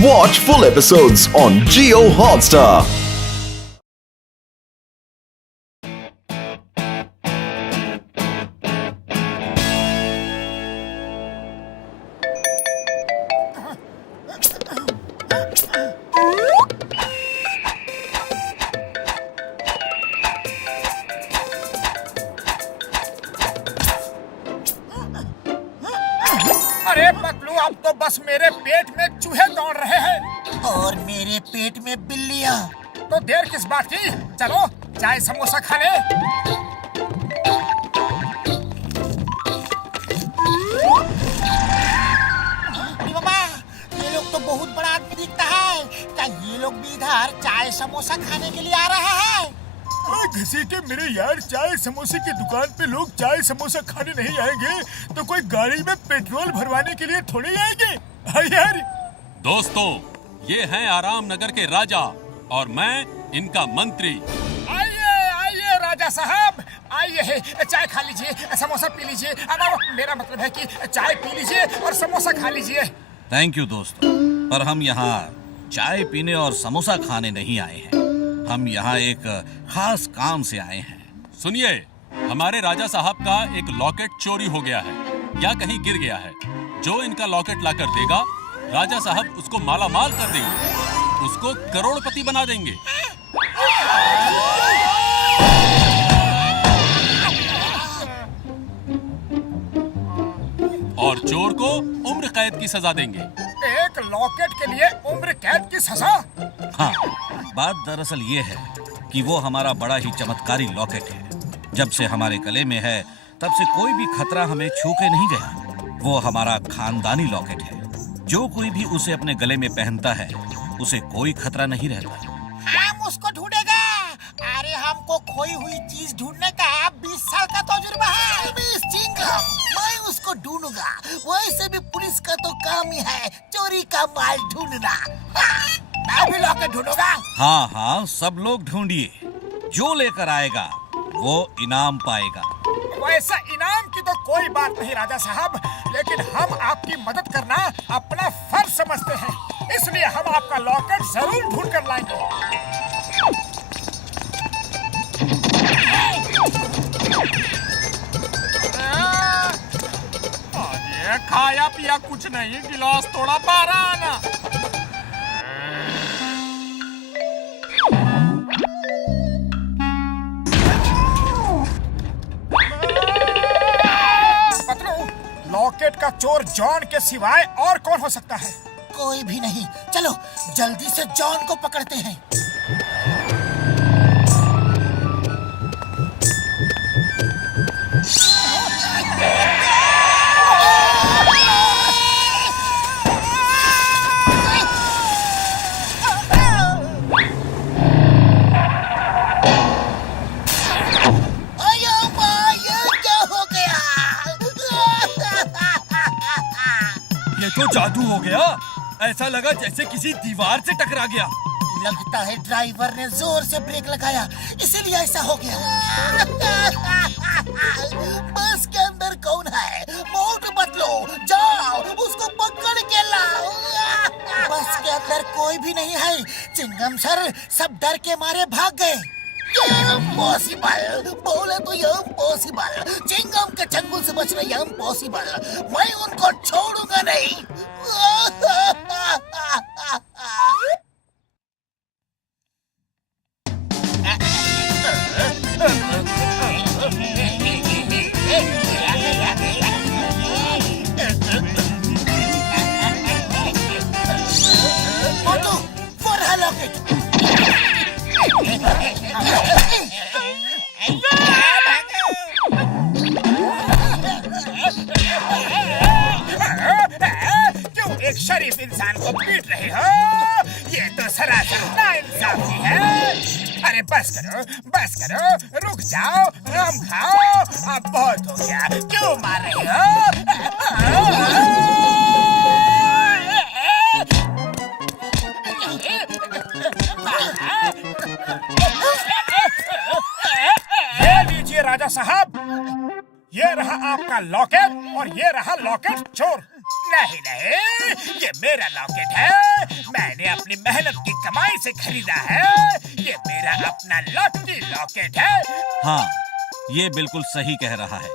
Watch full episodes on Jio Hotstar. अरे पतलू, अब तो बस मेरे पेट में चूहे दौड़ रहे हैं और मेरे पेट में बिल्लियाँ। तो देर किस बात की, चलो चाय समोसा खाने। मामा, ये लोग तो बहुत बड़ा आदमी दिखता है। क्या ये लोग भी इधर चाय समोसा खाने के लिए आ रहा है? घसीटे मेरे यार, चाय समोसे की दुकान पे लोग चाय समोसा खाने नहीं आएंगे तो कोई गाड़ी में पेट्रोल भरवाने के लिए थोड़े आएंगे। यार दोस्तों, ये हैं आराम नगर के राजा और मैं इनका मंत्री। आइए आइए राजा साहब, आइए, चाय खा लीजिए, समोसा पी लीजिए। मेरा मतलब है कि चाय पी लीजिए और समोसा खा लीजिए। थैंक यू दोस्तों, पर हम यहाँ चाय पीने और समोसा खाने नहीं आए हैं। हम यहाँ एक खास काम से आए हैं। सुनिए, हमारे राजा साहब का एक लॉकेट चोरी हो गया है या कहीं गिर गया है। जो इनका लॉकेट लाकर देगा, राजा साहब उसको माला माल कर देंगे, उसको करोड़पति बना देंगे। और चोर को उम्र कैद की सजा देंगे। एक लॉकेट के लिए उम्र कैद की सजा? हाँ, बात दरअसल ये है कि वो हमारा बड़ा ही चमत्कारी लॉकेट है। जब से हमारे गले में है, तब से कोई भी खतरा हमें छू के नहीं गया। वो हमारा खानदानी लॉकेट है। जो कोई भी उसे अपने गले में पहनता है, उसे कोई खतरा नहीं रहता। हम उसको ढूंढेगा। अरे हमको खोई हुई चीज ढूंढने का 20 साल का तजुर्बा है। मैं उसको ढूंढूंगा। वैसे भी पुलिस का तो काम ही है चोरी का माल ढूंढना। मैं भी लॉकेट ढूंढूंगा। हाँ हाँ, सब लोग ढूंढिए। जो लेकर आएगा वो इनाम पाएगा। वैसा इनाम की तो कोई बात नहीं राजा साहब, लेकिन हम आपकी मदद करना अपना फर्ज समझते हैं, इसलिए हम आपका लॉकेट जरूर ढूंढ कर लाएंगे। ये खाया पिया कुछ नहीं, गिलास तोड़ा 12 आना। लॉकेट का चोर जॉन के सिवाय और कौन हो सकता है? कोई भी नहीं। चलो जल्दी से जॉन को पकड़ते हैं। तो जादू हो गया। ऐसा लगा जैसे किसी दीवार से टकरा गया। लगता है ड्राइवर ने जोर से ब्रेक लगाया, इसीलिए ऐसा हो गया। बस के अंदर कौन है? मोट बदलो, जाओ उसको पकड़ के लाओ। बस के अंदर कोई भी नहीं है। चिंगम सर सब डर के मारे भाग गए। इम्पॉसिबल, बोले तो ये इम्पॉसिबल। चिंगम के चंगुल से बचना ये इम्पॉसिबल। मैं उनको छोड़ूंगा नहीं। मोटू, वो रहा लॉकेट। क्यों एक शरीफ इंसान को पीट रहे हो? ये तो सरासर नाइंसाफी है। अरे बस करो, रुक जाओ, आम खाओ। अब बहुत हो गया, क्यों मार रहे हो? ये लीजिए राजा साहब, ये रहा आपका लॉकेट और ये रहा लॉकेट चोर। नहीं नहीं, ये मेरा लॉकेट है। मैंने अपनी मेहनत की कमाई से खरीदा है। ये मेरा अपना लकी लॉकेट है। हाँ, ये बिल्कुल सही कह रहा है।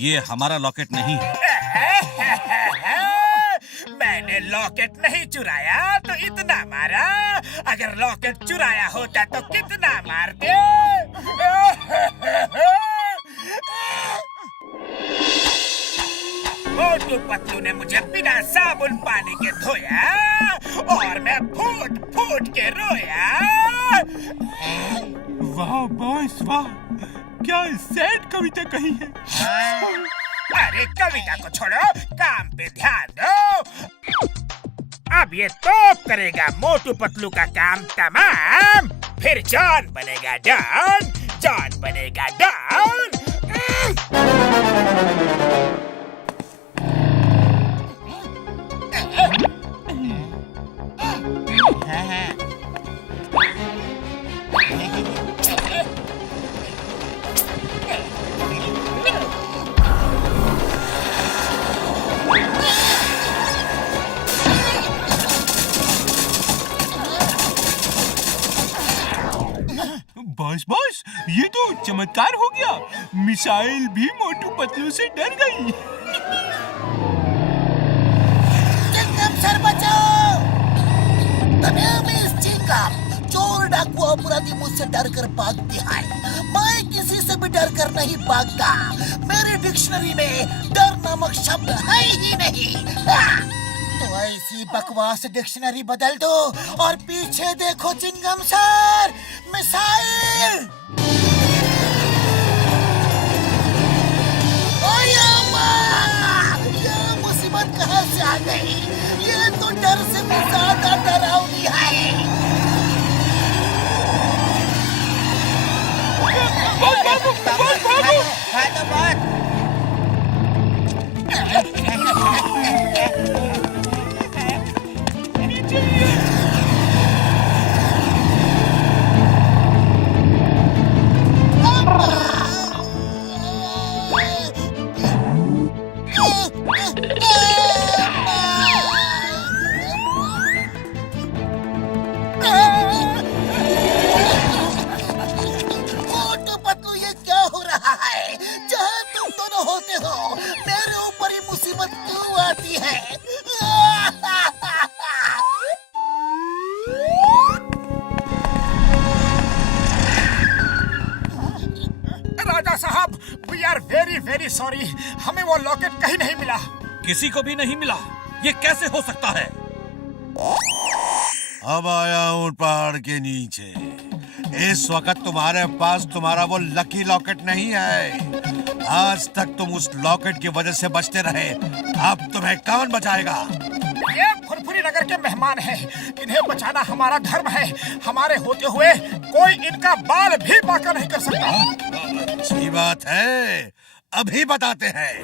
ये हमारा लॉकेट नहीं है। मैंने लॉकेट नहीं चुराया तो इतना मारा। अगर लॉकेट चुराया होता तो कितना मारते। मोटू पतलू ने मुझे बिना साबुन पानी के धोया और मैं फूट फूट के रोया। वाह बॉस वाह, क्या सैड कविता कही है। अरे कविता को छोड़ो, काम पे ध्यान दो। अब ये तोप करेगा मोटू पतलू का काम तमाम। फिर जॉन बनेगा डॉन, जॉन बनेगा डॉन। बॉस बॉस, ये तो चमत्कार हो गया। मिसाइल भी मोटू पतलू से डर गई। चिंगम सर बचाओ। चोर डाकू अपराधी मुझसे डर कर भागते हैं। मैं किसी से भी डर कर नहीं भागता। मेरे डिक्शनरी में डर नामक शब्द है ही नहीं। तो ऐसी बकवास डिक्शनरी बदल दो और पीछे देखो चिंगम सर, मिसाइल। ये मुसीबत कहाँ से आ गई? ये तो डर से भी ज्यादा डरावनी है। मोटू पतलू, ये क्या हो रहा है? जहाँ तुम दोनों होते हो, मेरे ऊपर ही मुसीबत क्यों आती है? राजा साहब, we are very very sorry. हमें वो लॉकेट कहीं नहीं मिला। किसी को भी नहीं मिला। ये कैसे हो सकता है? अब आया हूँ पहाड़ के नीचे। इस वक्त तुम्हारे पास तुम्हारा वो लकी लॉकेट नहीं है। आज तक तुम उस लॉकेट की वजह से बचते रहे। अब तुम्हें कौन बचाएगा? ये फुरफुरी नगर के मेहमान हैं। इन्हें बचाना हमारा धर्म है। हमारे होते हुए कोई इनका बाल भी बांका नहीं कर सकता। अच्छी बात है, अभी बताते हैं।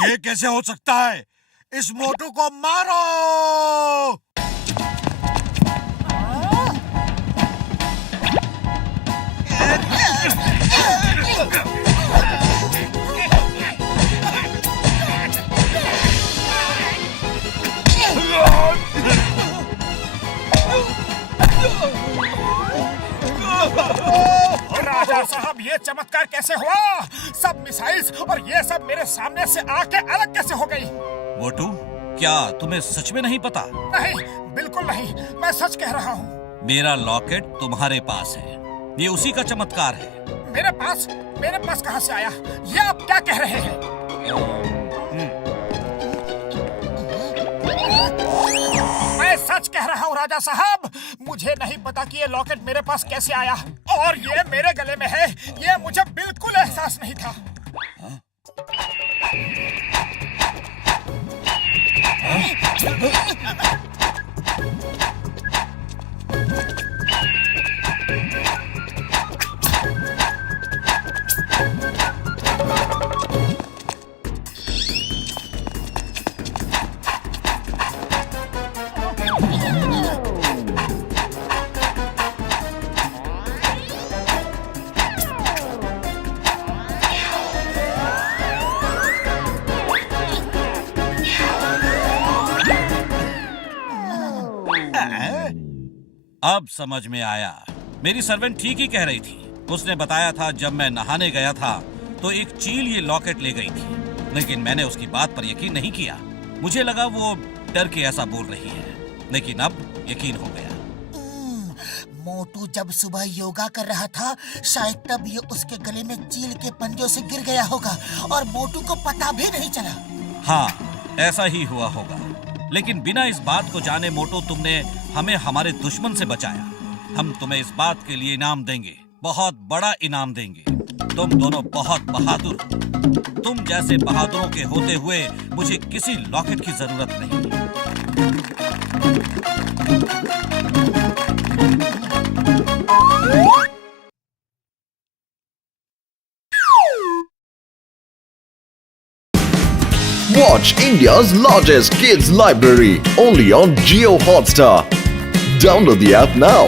ये कैसे हो सकता है? इस मोटू को मारो! राजा साहब, ये चमत्कार कैसे हुआ? सब मिसाइल्स और ये सब मेरे सामने से आके अलग कैसे हो गई? मोटू, क्या तुम्हें सच में नहीं पता? नहीं, बिल्कुल नहीं। मैं सच कह रहा हूँ। मेरा लॉकेट तुम्हारे पास है। ये उसी का चमत्कार है। मेरे पास कहाँ से आया? ये आप क्या कह रहे हैं? मैं सच कह रहा हूँ राजा साहब, मुझे नहीं पता कि ये लॉकेट मेरे पास कैसे आया और ये मेरे गले में है, ये मुझे बिल्कुल एहसास नहीं था। अब समझ में आया। मेरी सर्वेंट ठीक ही कह रही थी। उसने बताया था जब मैं नहाने गया था तो एक चील ये लॉकेट ले गई थी, लेकिन मैंने उसकी बात पर यकीन नहीं किया। मुझे लगा वो डर के ऐसा बोल रही है, लेकिन अब यकीन हो गया। मोटू जब सुबह योगा कर रहा था, शायद तब ये उसके गले में चील के पंजों से गिर गया होगा और मोटू को पता भी नहीं चला। हाँ, ऐसा ही हुआ होगा। लेकिन बिना इस बात को जाने मोटू, तुमने हमें हमारे दुश्मन से बचाया। हम तुम्हें इस बात के लिए इनाम देंगे, बहुत बड़ा इनाम देंगे। तुम दोनों बहुत बहादुर हो। तुम जैसे बहादुरों के होते हुए मुझे किसी लॉकेट की जरूरत नहीं। Watch India's largest kids library only on Jio Hotstar. Download the app now.